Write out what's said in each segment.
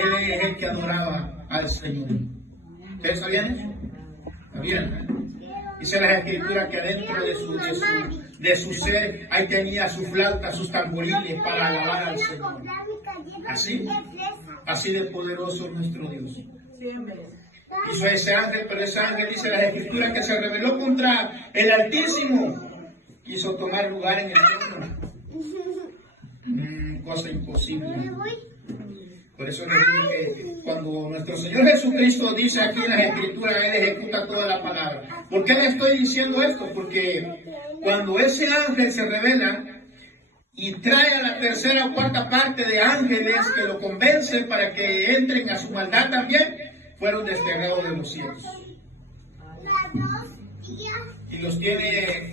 él es el que adoraba al Señor. ¿Ustedes sabían eso? ¿Sabían? Dice las Escrituras que adentro de su ser, ahí tenía su flauta, sus tamborines para alabar al Señor. Así de poderoso es nuestro Dios. Hizo ese ángel, pero ese ángel, dice las Escrituras, que se rebeló contra el Altísimo. Quiso tomar lugar en el trono. Cosa imposible. Por eso les digo que cuando nuestro Señor Jesucristo dice aquí en las Escrituras, Él ejecuta toda la palabra. ¿Por qué le estoy diciendo esto? Porque cuando ese ángel se revela y trae a la tercera o cuarta parte de ángeles que lo convencen para que entren a su maldad también, fueron desterrados de los cielos. Y los tiene...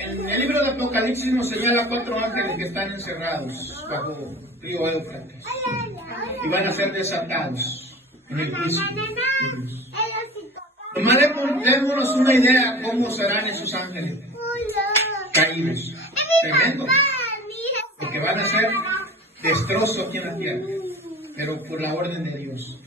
En el libro de Apocalipsis nos señala 4 ángeles que están encerrados bajo río Éufrates y van a ser desatados en el juicio. Nomás démonos una idea cómo serán esos ángeles caídos. Tremendo. Porque van a ser destrozos aquí en la tierra, pero por la orden de Dios.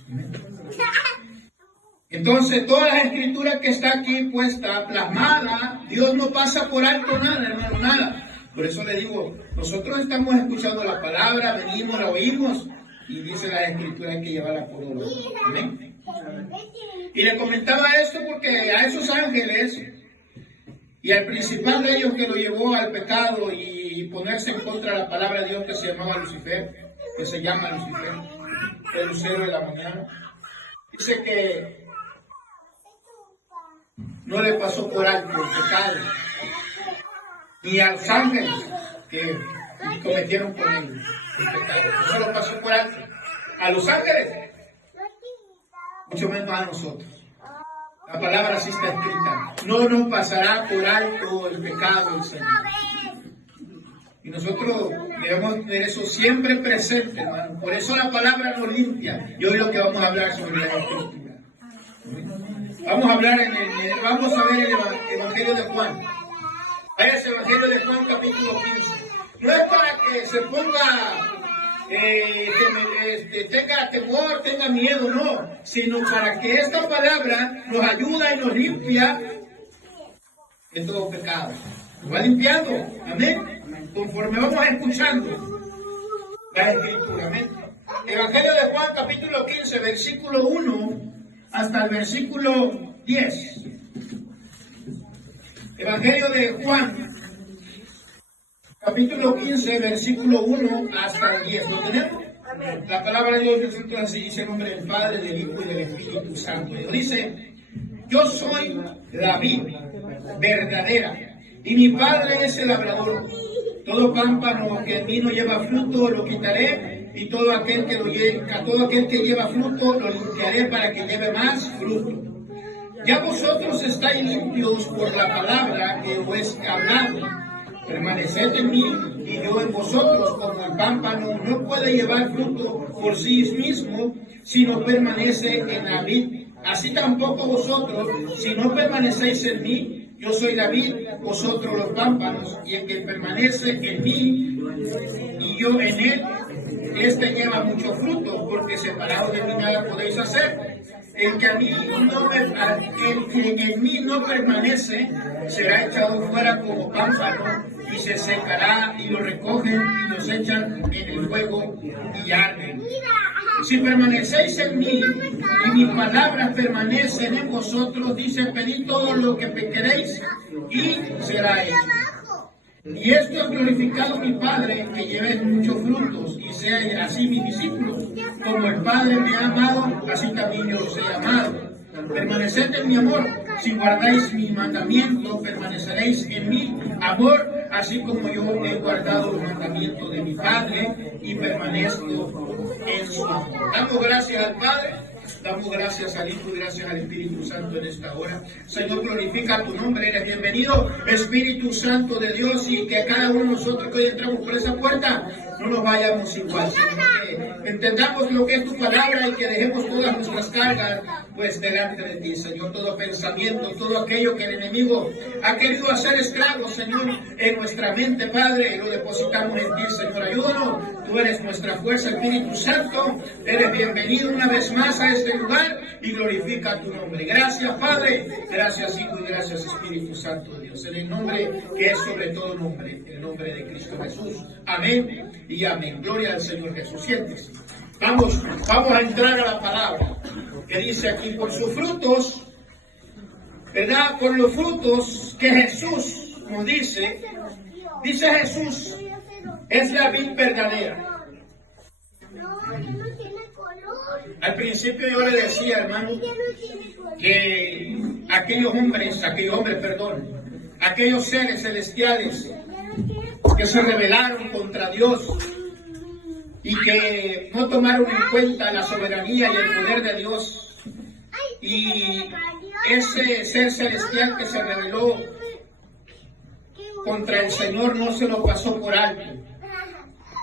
Entonces, toda la escritura que está aquí puesta, plasmada, Dios no pasa por alto nada, hermano, nada. Por eso le digo, nosotros estamos escuchando la palabra, venimos, la oímos, y dice la escritura hay que llevarla por obra. Amén. Y le comentaba esto porque a esos ángeles, y al principal de ellos que lo llevó al pecado y ponerse en contra de la palabra de Dios, que se llamaba Lucifer, que se llama Lucifer, el lucero de la mañana, dice que no le pasó por alto el pecado, ni a los ángeles que cometieron con él el pecado. No lo pasó por alto. A los ángeles, mucho menos a nosotros. La palabra así está escrita. No nos pasará por alto el pecado del Señor. Y nosotros debemos tener eso siempre presente, hermano. Por eso la palabra nos limpia. Y hoy lo que vamos a hablar sobre la escritura. Vamos a hablar vamos a ver el Evangelio de Juan. Vaya ese Evangelio de Juan, capítulo 15. No es para que se ponga, tenga temor, tenga miedo, no. Sino para que esta palabra nos ayuda y nos limpia de todo pecado. Nos va limpiando, amén. Conforme vamos escuchando la escritura, amén. Evangelio de Juan, capítulo 15, versículo 1 hasta el versículo 10. Evangelio de Juan, capítulo 15, versículo 1 hasta el 10. ¿Lo tenemos? Amén. La palabra de Dios resulta así, dice el nombre del Padre, del Hijo y del Espíritu Santo. Y dice, yo soy la vid verdadera, y mi Padre es el labrador. Todo pámpano que en mí no lleva fruto lo quitaré, y todo aquel que lleva fruto lo limpiaré para que lleve más fruto. Ya vosotros estáis limpios por la palabra que os he hablado. Permaneced en mí y yo en vosotros, como el pámpano no puede llevar fruto por sí mismo si no permanece en la vid. Así tampoco vosotros, si no permanecéis en mí. Yo soy la vid, vosotros los pámpanos, y el que permanece en mí y yo en él, este lleva mucho fruto, porque separado de mí nada podéis hacer. El que en mí no permanece será echado fuera como pámpano y se secará, y lo recogen y los echan en el fuego y arden. Si permanecéis en mí y mis palabras permanecen en vosotros, dice, pedid todo lo que queréis y será hecho. Y esto es glorificado mi Padre, que llevéis muchos frutos y seáis así mis discípulos. Como el Padre me ha amado, así también yo os he amado. Permaneced en mi amor. Si guardáis mi mandamiento, permaneceréis en mi amor, así como yo he guardado los mandamientos de mi Padre y permanezco en su amor. Damos gracias al Padre, damos gracias al Hijo y gracias al Espíritu Santo en esta hora. Señor, glorifica tu nombre, eres bienvenido, Espíritu Santo de Dios, y que cada uno de nosotros que hoy entramos por esa puerta no nos vayamos igual, sino que entendamos lo que es tu palabra y que dejemos todas nuestras cargas pues delante de ti, Señor. Todo pensamiento, todo aquello que el enemigo ha querido hacer esclavo, Señor, en nuestra mente, Padre, lo depositamos en ti, Señor. Ayúdanos, tú eres nuestra fuerza, Espíritu Santo, eres bienvenido una vez más a este lugar y glorifica tu nombre. Gracias, Padre, gracias, Hijo, y gracias, Espíritu Santo de Dios, en el nombre que es sobre todo nombre, el nombre de Cristo Jesús. Amén y amén. Gloria al Señor Jesús. Siéntese. Vamos a entrar a la palabra que dice aquí: por sus frutos, ¿verdad? Por los frutos que Jesús nos dice Jesús, es la vid verdadera. Al principio yo le decía, hermano, que aquellos seres celestiales que se rebelaron contra Dios y que no tomaron en cuenta la soberanía y el poder de Dios, y ese ser celestial que se rebeló contra el Señor no se lo pasó por alto.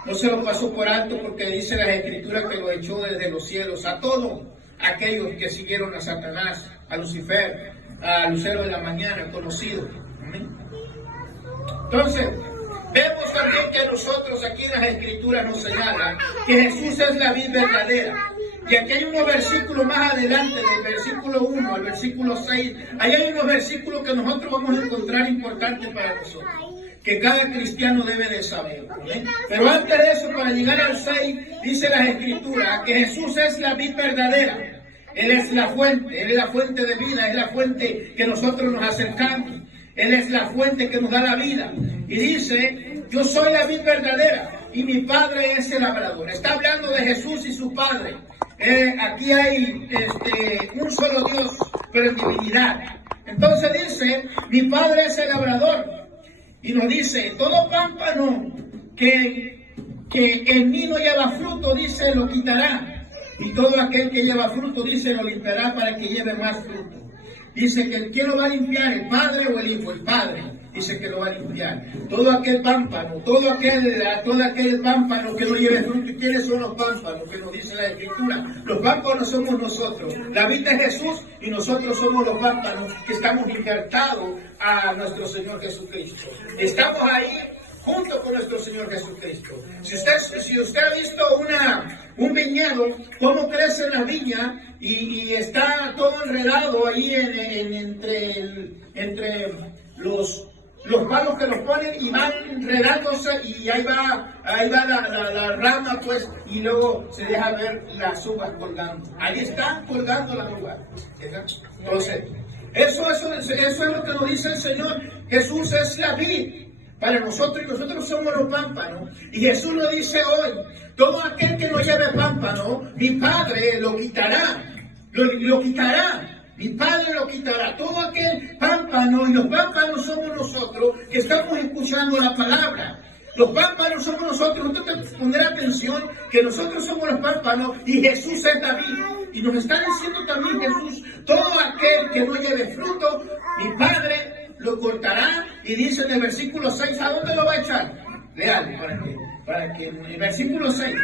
No se lo pasó por alto, porque dice la Escritura que lo echó desde los cielos a todos aquellos que siguieron a Satanás, a Lucifer, a Lucero de la mañana, conocido. Amén. Entonces, vemos también que nosotros aquí en las Escrituras nos señalan que Jesús es la vid verdadera. Y aquí hay unos versículos más adelante, del versículo 1 al versículo 6, ahí hay unos versículos que nosotros vamos a encontrar importantes para nosotros, que cada cristiano debe de saber. ¿Eh? Pero antes de eso, para llegar al 6, dice las Escrituras que Jesús es la vid verdadera. Él es la fuente de vida, es la fuente que nosotros nos acercamos. Él es la fuente que nos da la vida. Y dice: yo soy la vid verdadera y mi Padre es el labrador. Está hablando de Jesús y su Padre. Aquí hay un solo Dios, pero en divinidad. Entonces dice: mi Padre es el labrador. Y nos dice: todo pámpano que en mí no lleva fruto, dice, lo quitará. Y todo aquel que lleva fruto, dice, lo limpiará para que lleve más fruto. Dice que ¿quién lo va a limpiar? ¿El Padre o el Hijo? El Padre. Dice que lo va a limpiar. Todo aquel pámpano, todo aquel pámpano que no lleve fruto. ¿Y quiénes son los pámpanos? Que nos dice la Escritura. Los pámpanos somos nosotros. La vida es Jesús y nosotros somos los pámpanos que estamos injertados a nuestro Señor Jesucristo. Estamos ahí junto con nuestro Señor Jesucristo. Si usted ha visto un viñedo, cómo crece la viña y está todo enredado ahí entre los palos que los ponen y van enredándose, y ahí va la rama, pues, y luego se deja ver las uvas colgando. Ahí están colgando las uvas. Entonces, eso es lo que nos dice el Señor. Jesús es la vid para nosotros y nosotros somos los pámpanos. Y Jesús lo dice hoy: todo aquel que no lleve pámpano, mi Padre lo quitará. Lo quitará. Mi Padre lo quitará. Todo aquel pámpano, y los pámpanos somos nosotros que estamos escuchando la palabra. Los pámpanos somos nosotros. Usted te pondrá atención que nosotros somos los pámpanos y Jesús es la vid. Y nos está diciendo también Jesús: todo aquel que no lleve fruto, mi Padre lo cortará. Y dice en el versículo 6, ¿a dónde lo va a echar? Leal, para que en el versículo 6,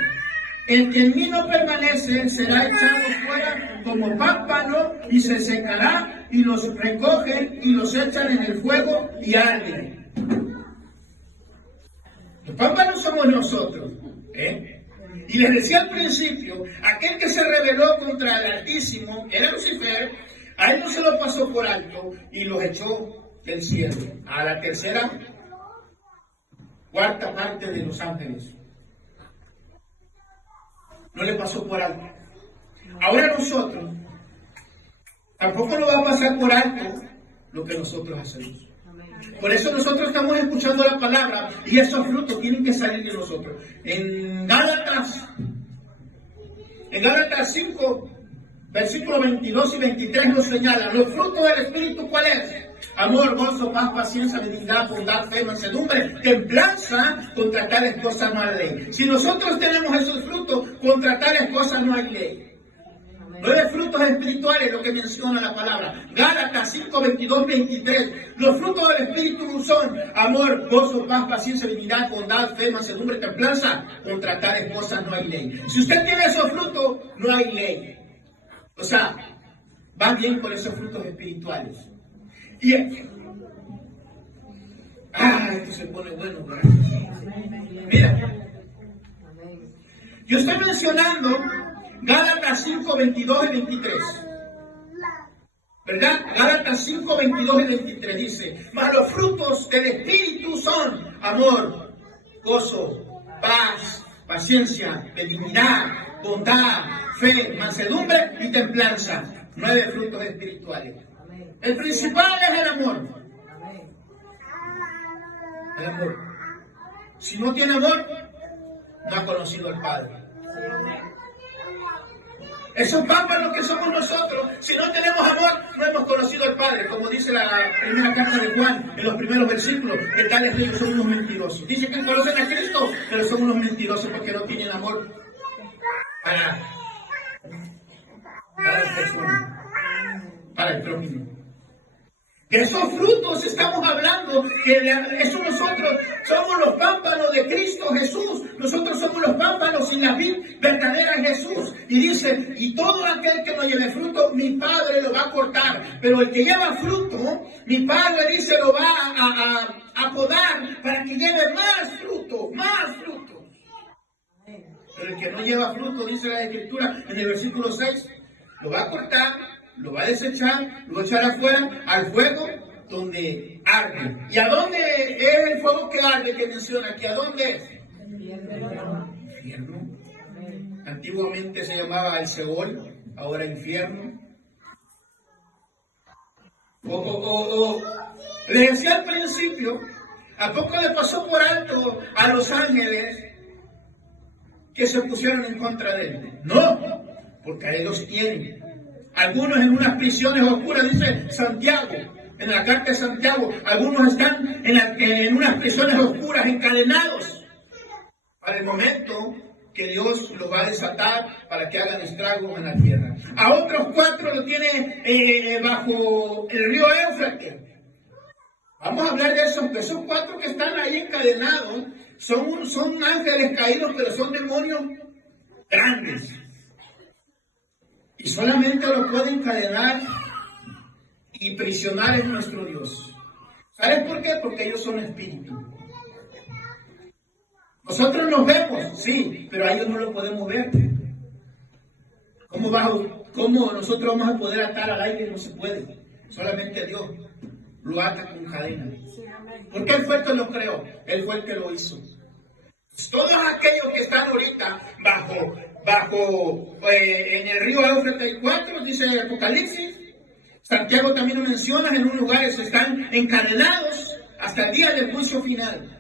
el que en mí no permanece será echado fuera como pámpano y se secará, y los recogen y los echan en el fuego y arden. Los pámpanos somos nosotros. Y les decía al principio, aquel que se rebeló contra el Altísimo, que era Lucifer, a él no se lo pasó por alto y los echó del cielo a la cuarta parte de los ángeles. No le pasó por alto. Ahora nosotros tampoco nos va a pasar por alto lo que nosotros hacemos. Por eso nosotros estamos escuchando la palabra y esos frutos tienen que salir de nosotros. En Gálatas 5, versículos 22 y 23 nos señalan: los frutos del Espíritu, ¿cuál es? Amor, gozo, paz, paciencia, benignidad, bondad, fe, mansedumbre, templanza. Contra tales cosas no hay ley. Si nosotros tenemos esos frutos, contra tales cosas no hay ley. 9 frutos espirituales, lo que menciona la palabra. Gálatas 5, 22, 23. Los frutos del Espíritu son amor, gozo, paz, paciencia, benignidad, bondad, fe, mansedumbre, templanza. Contra tales cosas no hay ley. Si usted tiene esos frutos, no hay ley. O sea, va bien con esos frutos espirituales. Y esto se pone bueno, ¿verdad? Mira, yo estoy mencionando Gálatas 5, 22 y 23. ¿Verdad? Gálatas 5, 22 y 23 dice: mas los frutos del Espíritu son amor, gozo, paz, paciencia, benignidad, bondad, fe, mansedumbre y templanza. 9 frutos espirituales. El principal es el amor. El amor. Si no tiene amor, no ha conocido al Padre. Esos pámpanos que somos nosotros, si no tenemos amor, no hemos conocido al Padre. Como dice la primera carta de Juan, en los primeros versículos, que tales de ellos son unos mentirosos. Dice que conocen a Cristo, pero son unos mentirosos porque no tienen amor para las personas, para el prójimo. De esos frutos estamos hablando, que eso nosotros somos los pámpanos de Cristo Jesús. Nosotros somos los pámpanos y la vid verdadera en Jesús. Y dice, y todo aquel que no lleve fruto, mi Padre lo va a cortar. Pero el que lleva fruto, mi Padre dice, lo va a podar para que lleve más fruto, más fruto. Pero el que no lleva fruto, dice la Escritura en el versículo 6, lo va a cortar, lo va a desechar, lo va a echar afuera, al fuego donde arde. ¿Y a dónde es el fuego que arde que menciona aquí? ¿A dónde es? Infierno. Antiguamente se llamaba el Seol, ahora infierno. Le decía al principio, ¿a poco le pasó por alto a los ángeles que se pusieron en contra de él? No, porque a ellos tienen. Algunos en unas prisiones oscuras, dice Santiago, en la carta de Santiago, algunos están en unas prisiones oscuras, encadenados, para el momento que Dios los va a desatar para que hagan estragos en la tierra. A otros 4 lo tiene bajo el río Éufrates. Vamos a hablar de esos 4 que están ahí encadenados, son ángeles caídos, pero son demonios grandes. Y solamente lo puede encadenar y prisionar es nuestro Dios. ¿Sabes por qué? Porque ellos son espíritus. Nosotros nos vemos, sí, pero a ellos no lo podemos ver. ¿Cómo nosotros vamos a poder atar al aire? No se puede. Solamente Dios lo ata con cadena. Porque Él fue el que lo creó, Él fue el que lo hizo. Todos aquellos que están ahorita bajo en el río Éufrates 4, dice el Apocalipsis, Santiago también lo menciona, en unos lugares están encadenados hasta el día del juicio final.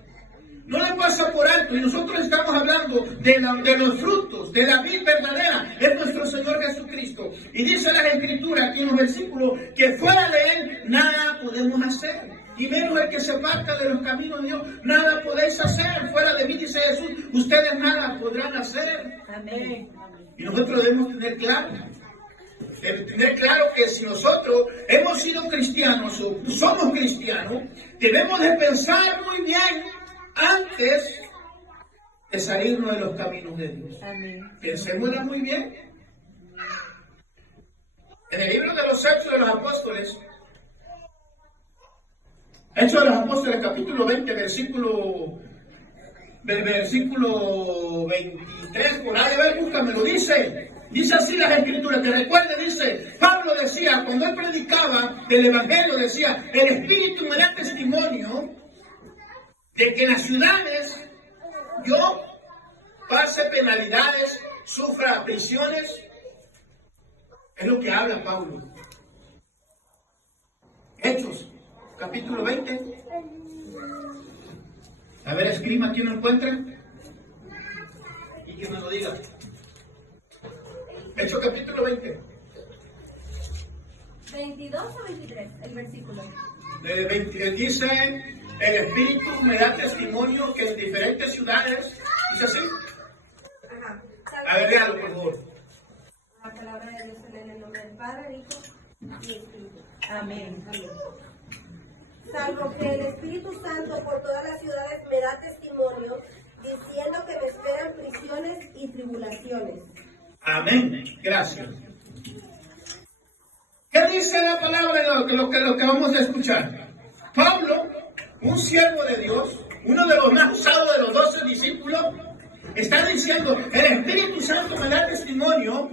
No le pasa por alto, y nosotros estamos hablando de los frutos, de la vid verdadera, es nuestro Señor Jesucristo. Y dice la Escritura aquí en los versículos, que fuera de Él nada podemos hacer. Y menos el que se aparta de los caminos de Dios, nada podéis hacer. Fuera de mí, dice Jesús, ustedes nada podrán hacer. Amén. Y nosotros debemos tener claro que si nosotros hemos sido cristianos o somos cristianos, debemos de pensar muy bien antes de salirnos de los caminos de Dios. Amén. Pensémosla muy bien. En el libro de los Hechos de los Apóstoles, Hechos de los Apóstoles, capítulo 20, versículo 23, por ahí, a ver, búscamelo, dice así las Escrituras, te recuerda, dice, Pablo decía, cuando él predicaba del Evangelio, decía, el Espíritu me da testimonio de que en las ciudades yo pase penalidades, sufra prisiones. Es lo que habla Pablo. Hechos, capítulo 20. A ver, escriba, ¿quién lo encuentra? Y que me lo diga. Hechos, capítulo 20. 22 o 23, el versículo. Dice, el Espíritu me da testimonio que en diferentes ciudades, dice así. Ajá. A ver, léalo, por favor. La palabra de Dios se lee En el nombre del Padre, Hijo y Espíritu. Amén. Salvo que el Espíritu Santo por todas las ciudades me da testimonio, diciendo que me esperan prisiones y tribulaciones. Amén. Gracias. ¿Qué dice la palabra de lo que vamos a escuchar? Pablo, un siervo de Dios, uno de los más usados de los 12 discípulos, está diciendo, el Espíritu Santo me da testimonio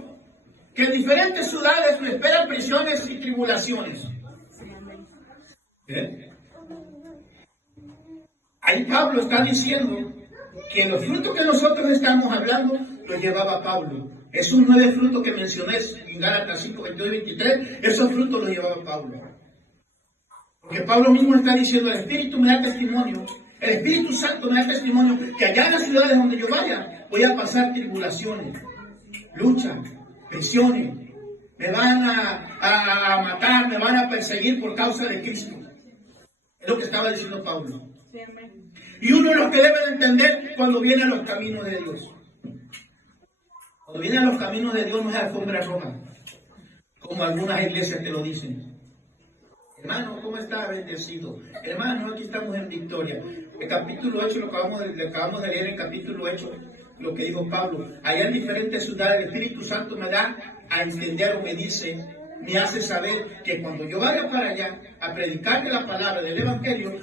que en diferentes ciudades me esperan prisiones y tribulaciones. ¿Eh? Ahí Pablo está diciendo que los frutos que nosotros estamos hablando los llevaba Pablo. Esos 9 frutos que mencioné en Gálatas 5, 22 y 23, esos frutos los llevaba Pablo. Porque Pablo mismo está diciendo, el Espíritu me da testimonio, el Espíritu Santo me da testimonio, que allá en las ciudades donde yo vaya, voy a pasar tribulaciones, luchas, prisiones, me van a matar, me van a perseguir por causa de Cristo. Es lo que estaba diciendo Pablo. Y uno de los que debe de entender cuando viene a los caminos de Dios. Cuando viene a los caminos de Dios no es alfombra roja, como algunas iglesias te lo dicen. Hermano, ¿cómo está? Bendecido. Hermano, aquí estamos en victoria. El capítulo 8, lo acabamos de leer en capítulo 8, lo que dijo Pablo. Allá en diferentes ciudades el Espíritu Santo me da a entender o me dice, me hace saber que cuando yo vaya para allá a predicarle la palabra del Evangelio,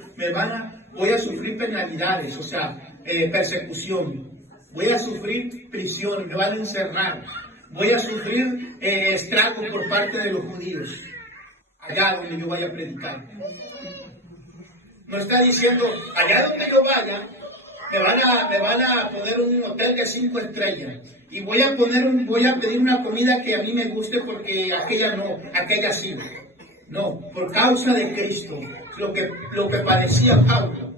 voy a sufrir penalidades, o sea, persecución. Voy a sufrir prisión, me van a encerrar. Voy a sufrir estrago por parte de los judíos, allá donde yo vaya a predicar. No está diciendo, allá donde yo vaya, me van a poner un hotel de 5 estrellas. Y voy a pedir una comida que a mí me guste porque aquella no, aquella sí. No, por causa de Cristo, lo que padecía Pablo.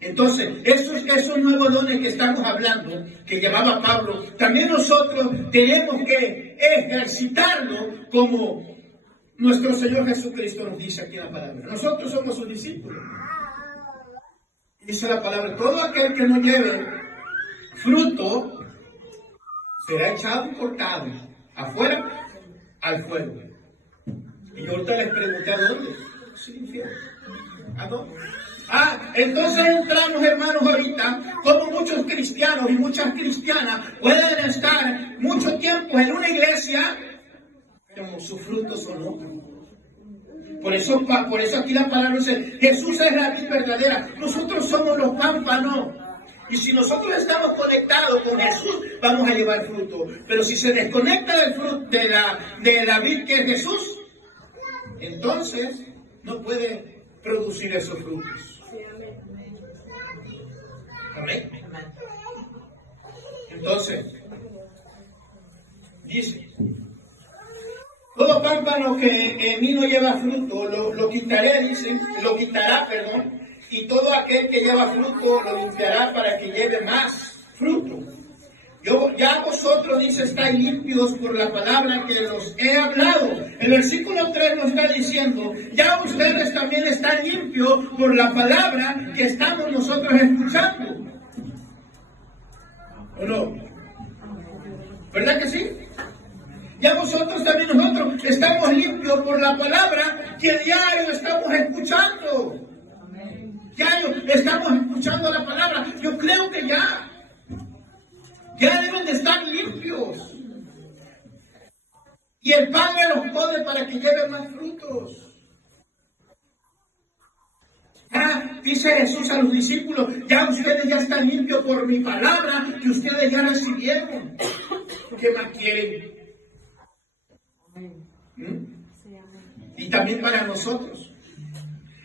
Entonces, esos nuevos dones que estamos hablando, que llevaba Pablo, también nosotros tenemos que ejercitarlo como nuestro Señor Jesucristo nos dice aquí en la palabra. Nosotros somos sus discípulos. Dice la palabra, todo aquel que no lleve fruto será echado y cortado afuera al fuego. Y yo ahorita les pregunté, ¿a dónde? Sí, infierno. ¿A dónde? Entonces entramos, hermanos, ahorita, como muchos cristianos y muchas cristianas pueden estar mucho tiempo en una iglesia, pero sus frutos son otros. Por eso aquí la palabra dice, Jesús es la vid verdadera, nosotros somos los pámpanos. Y si nosotros estamos conectados con Jesús, vamos a llevar fruto. Pero si se desconecta del fruto de la vid que es Jesús, entonces no puede producir esos frutos. Amén. Entonces, dice, todo pámpano que en mí no lleva fruto, lo quitaré, dice, lo quitará, perdón, y todo aquel que lleva fruto lo limpiará para que lleve más fruto. Ya vosotros, dice, estáis limpios por la palabra que los he hablado. El versículo 3 nos está diciendo, ya ustedes también están limpios por la palabra que estamos nosotros escuchando. ¿O no? ¿Verdad que sí? Ya nosotros estamos limpios por la palabra que diario estamos escuchando. Diario estamos escuchando la palabra. Yo creo que ya deben de estar limpios. Y el Padre los pone para que lleven más frutos. Dice Jesús a los discípulos, ya ustedes ya están limpios por mi palabra que ustedes ya recibieron. ¿Qué más quieren? Y también para nosotros.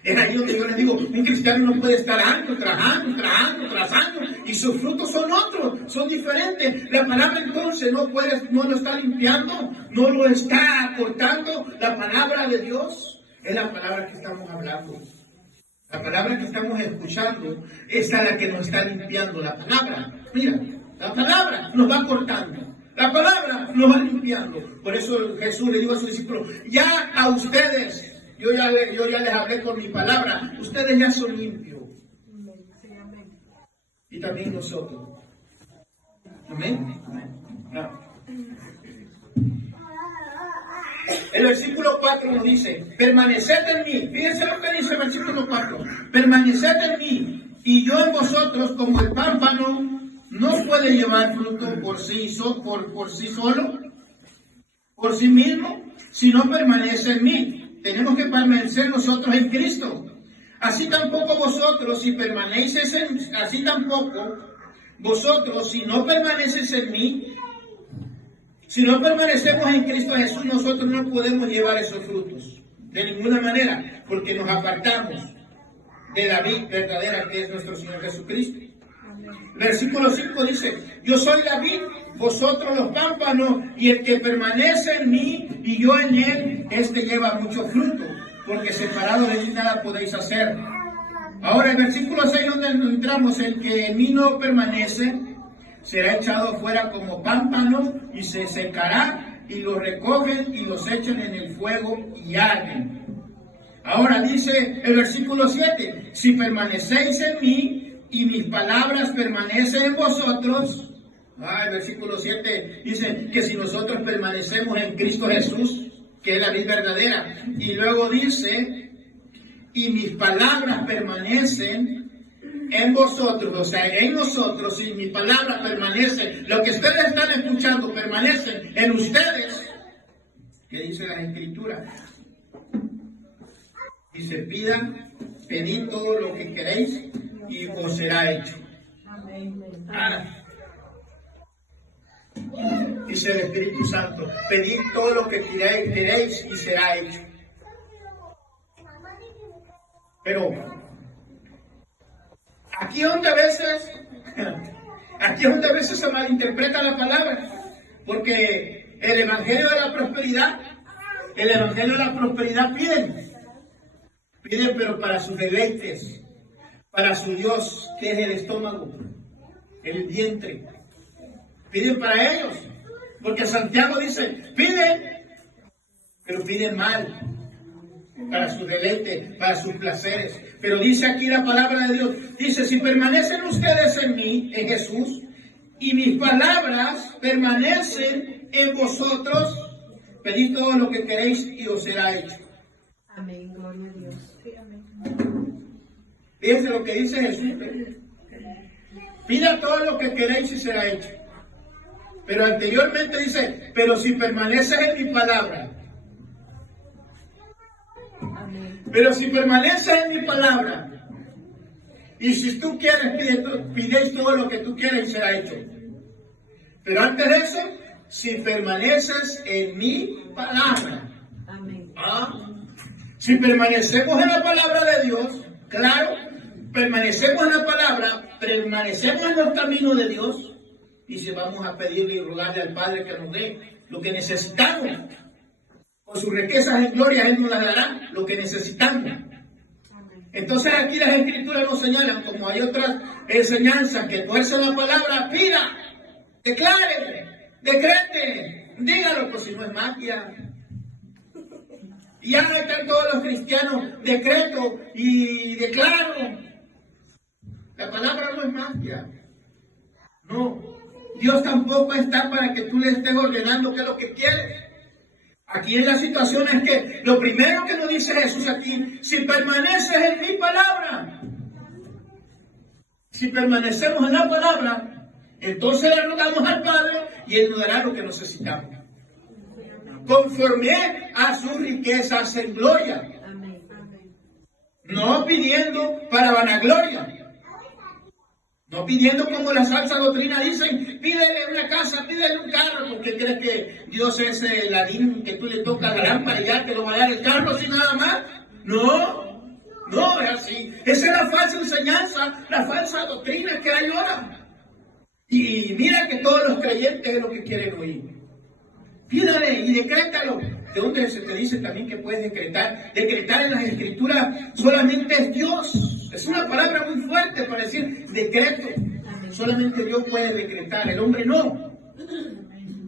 Es ahí donde yo les digo, un cristiano no puede estar años tras año, y sus frutos son otros, son diferentes. La palabra entonces no lo está limpiando, no lo está cortando. La palabra de Dios es la palabra que estamos hablando. La palabra que estamos escuchando es la que nos está limpiando. La palabra, mira, la palabra nos va cortando. La palabra nos va limpiando. Por eso Jesús le dijo a sus discípulos, ya a ustedes, yo ya les hablé con mi palabra, ustedes ya son limpios. Y también nosotros. Amén. El versículo 4 nos dice, permaneced en mí. Fíjense lo que dice el versículo 4. Permaneced en mí y yo en vosotros, como el pámpano no puede llevar fruto por sí solo, por sí mismo, si no permanece en mí. Tenemos que permanecer nosotros en Cristo. Así tampoco vosotros, si no permaneces en mí, si no permanecemos en Cristo Jesús, nosotros no podemos llevar esos frutos. De ninguna manera, porque nos apartamos de la vid verdadera que es nuestro Señor Jesucristo. Versículo 5 dice, yo soy la vid, vosotros los pámpanos, y el que permanece en mí y yo en él, este lleva mucho fruto, porque separado de mí nada podéis hacer. Ahora el versículo 6 donde entramos, el que en mí no permanece, será echado fuera como pámpano y se secará, y los recogen y los echan en el fuego y arden. Ahora dice el versículo 7, si permanecéis en mí y mis palabras permanecen en vosotros. El versículo 7 dice que si nosotros permanecemos en Cristo Jesús, que es la vid verdadera, y luego dice, y mis palabras permanecen en vosotros, o sea, en nosotros, y mis palabras permanecen, lo que ustedes están escuchando permanecen en ustedes. ¿Qué dice la Escritura? Dice, pedid todo lo que queréis y os será hecho. Dice el Espíritu Santo, pedid todo lo que queréis y será hecho. Pero aquí es donde a veces se malinterpreta la palabra, porque el Evangelio de la prosperidad piden, pero para sus deleites, para su Dios, que es el estómago, el vientre. Piden para ellos, porque Santiago dice, piden, pero piden mal, para su deleite, para sus placeres. Pero dice aquí la palabra de Dios, dice, si permanecen ustedes en mí, en Jesús, y mis palabras permanecen en vosotros, pedid todo lo que queréis y os será hecho. Amén, gloria a Dios. Sí, amén. Fíjense lo que dice Jesús. Pida todo lo que queréis y será hecho. Pero anteriormente dice, pero si permaneces en mi palabra. Amén. Pero si permaneces en mi palabra, y si tú quieres, pidéis todo lo que tú quieres y será hecho. Pero antes de eso, si permaneces en mi palabra. Amén. Si permanecemos en la palabra de Dios, claro, permanecemos en la palabra, permanecemos en los caminos de Dios, y si vamos a pedirle y rogarle al Padre que nos dé lo que necesitamos, con sus riquezas en gloria, Él nos las dará lo que necesitamos. Entonces aquí las Escrituras nos señalan, como hay otras enseñanzas, que tuercen la palabra, pida, declare, decrete, dígalo, pues si no es magia. Y ya están todos los cristianos, decreto y declaro. La palabra no es magia. No. Dios tampoco está para que tú le estés ordenando qué es lo que quiere. Aquí en la situación es que lo primero que nos dice Jesús aquí, si permaneces en mi palabra, si permanecemos en la palabra, entonces le rogamos al Padre y Él nos dará lo que necesitamos, conforme a sus riquezas en gloria. No pidiendo para vanagloria. No pidiendo como la falsa doctrina dicen, pídele una casa, pídele un carro, porque crees que Dios es el ladín que tú le tocas la lámpara y ya te lo va a dar el carro sin nada más. No, no es así. Esa es la falsa enseñanza, la falsa doctrina que hay ahora. Y mira que todos los creyentes es lo que quieren oír. Pídale y decrétalo. ¿De dónde se te dice también que puedes decretar? Decretar en las Escrituras solamente es Dios. Es una palabra muy fuerte para decir decreto. Solamente Dios puede decretar, el hombre no.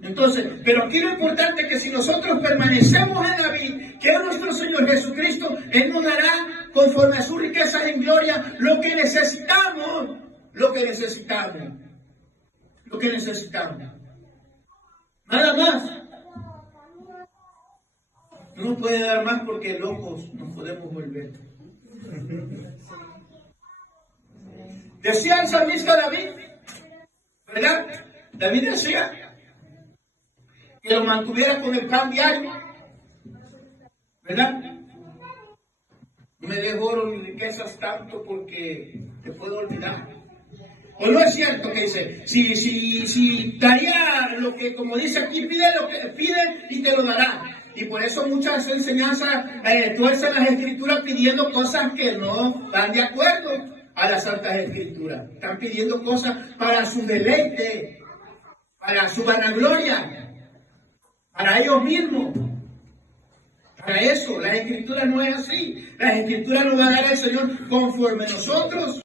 Entonces, pero aquí lo importante es que si nosotros permanecemos en la vid, que es nuestro Señor Jesucristo, Él nos dará conforme a sus riquezas en gloria lo que necesitamos. Lo que necesitamos. Lo que necesitamos. Nada más. No nos puede dar más porque locos nos podemos volver. Decía el salmista David, ¿verdad? David decía que lo mantuviera con el pan diario, ¿verdad? No me dejo oro ni riquezas tanto porque te puedo olvidar. ¿O no es cierto que dice, si daría lo que, como dice aquí, pide lo que pide y te lo dará? Y por eso muchas enseñanzas tuercen las escrituras pidiendo cosas que no van de acuerdo a las santas escrituras. Están pidiendo cosas para su deleite, para su vanagloria, para ellos mismos. Para eso, las escrituras no es así. Las escrituras nos va a dar el Señor conforme nosotros